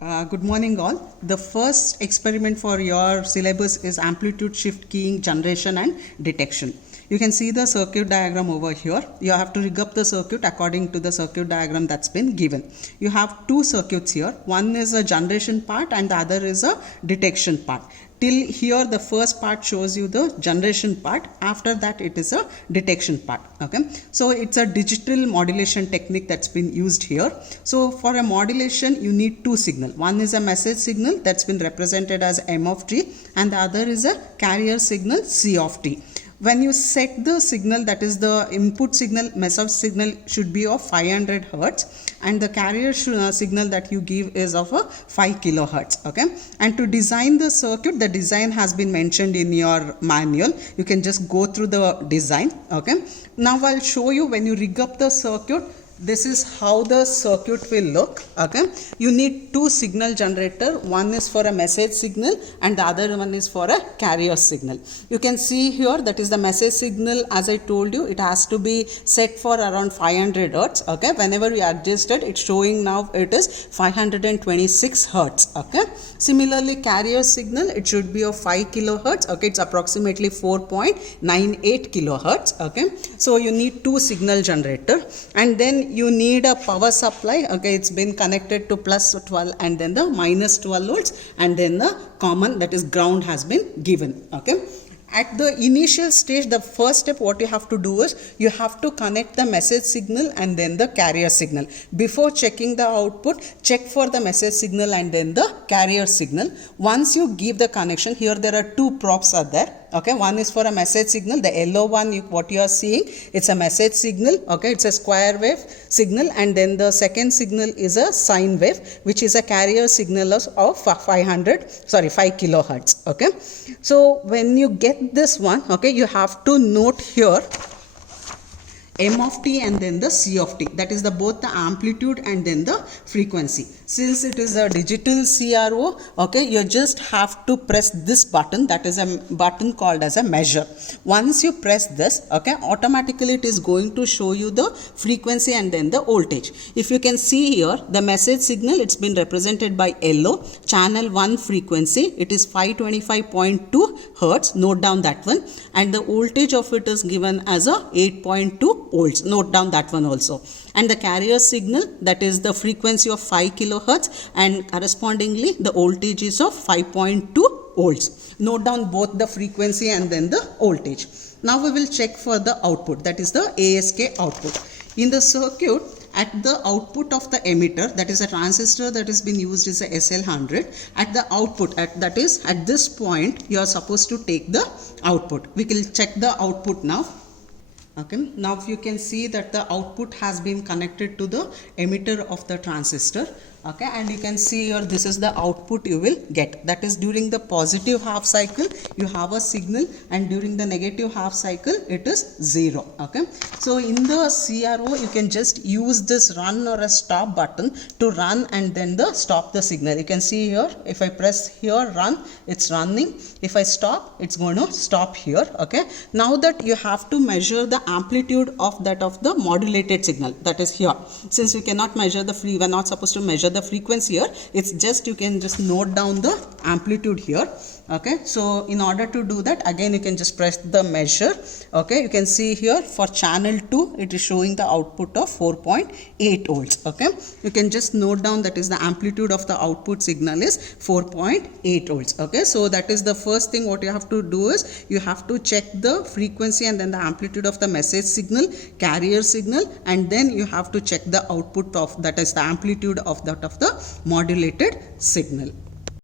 Good morning all. The first experiment for your syllabus is amplitude shift keying generation and detection. You can see the circuit diagram over here. You have to rig up the circuit according to the circuit diagram that's been given. You have two circuits here. One is a generation part and the other is a detection part. Till here the first part shows you the generation part, after that it is a detection part. Okay, so it's a digital modulation technique that's been used here. So for a modulation you need two signals. One is a message signal that's been represented as M of t and the other is a carrier signal C of t. When you set the signal, that is the input signal, message signal should be of 500 hertz and the carrier signal that you give is of a 5 kilohertz. Okay, and to design the circuit, the design has been mentioned in your manual. You can just go through the design. Okay, now I'll show you when you rig up the circuit. This is how the circuit will look. Okay, you need two signal generator. One is for a message signal and the other one is for a carrier signal. You can see here that is the message signal. As I told you, it has to be set for around 500 hertz. Okay, whenever we adjust it, it's showing now it is 526 hertz. Okay, similarly carrier signal, it should be of 5 kilohertz. Okay, it's approximately 4.98 kilohertz. Okay, so you need two signal generator and then you need a power supply. Okay, it's been connected to plus 12 and then the minus 12 volts and then the common, that is ground, has been given. Okay, at the initial stage, the first step what you have to do is you have to connect the message signal and then the carrier signal. Before checking the output, check for the message signal and then the carrier signal. Once you give the connection, here there are two props are there. Okay, one is for a message signal. The yellow one, what you are seeing, it's a message signal. Okay, it's a square wave signal, and then the second signal is a sine wave, which is a carrier signal of 5 kilohertz. Okay, so when you get this one, okay, you have to note here M of t and then the C of t, that is the both the amplitude and then the frequency. Since it is a digital CRO, okay, you just have to press this button, that is a button called as a measure. Once you press this, okay, automatically it is going to show you the frequency and then the voltage. If you can see here, the message signal, it's been represented by yellow, channel 1 frequency, it is 525.2 hertz, note down that one, and the voltage of it is given as a 8.2 volts, note down that one also. And the carrier signal, that is the frequency of 5 kilohertz and correspondingly the voltage is of 5.2 volts. Note down both the frequency and then the voltage. Now we will check for the output, that is the ASK output. In the circuit, at the output of the emitter, that is a transistor that has been used is a SL100, at the output, that is at this point you are supposed to take the output. We will check the output now. Okay, now you can see that the output has been connected to the emitter of the transistor. Okay, and you can see here this is the output you will get, that is during the positive half cycle you have a signal and during the negative half cycle it is 0. Okay, so in the CRO you can just use this run or a stop button to run and then the stop the signal. You can see here, if I press here run, it's running. If I stop, it's going to stop here. Okay, now that you have to measure the amplitude of that of the modulated signal, that is here. Since we cannot measure the we're not supposed to measure the frequency here, it's just you can just note down the amplitude here. Okay, so in order to do that, again you can just press the measure. Okay, you can see here for channel 2 it is showing the output of 4.8 volts. Okay, you can just note down that is the amplitude of the output signal is 4.8 volts. Okay, so that is the first thing what you have to do is you have to check the frequency and then the amplitude of the message signal, carrier signal, and then you have to check the output of, that is the amplitude of that of the modulated signal.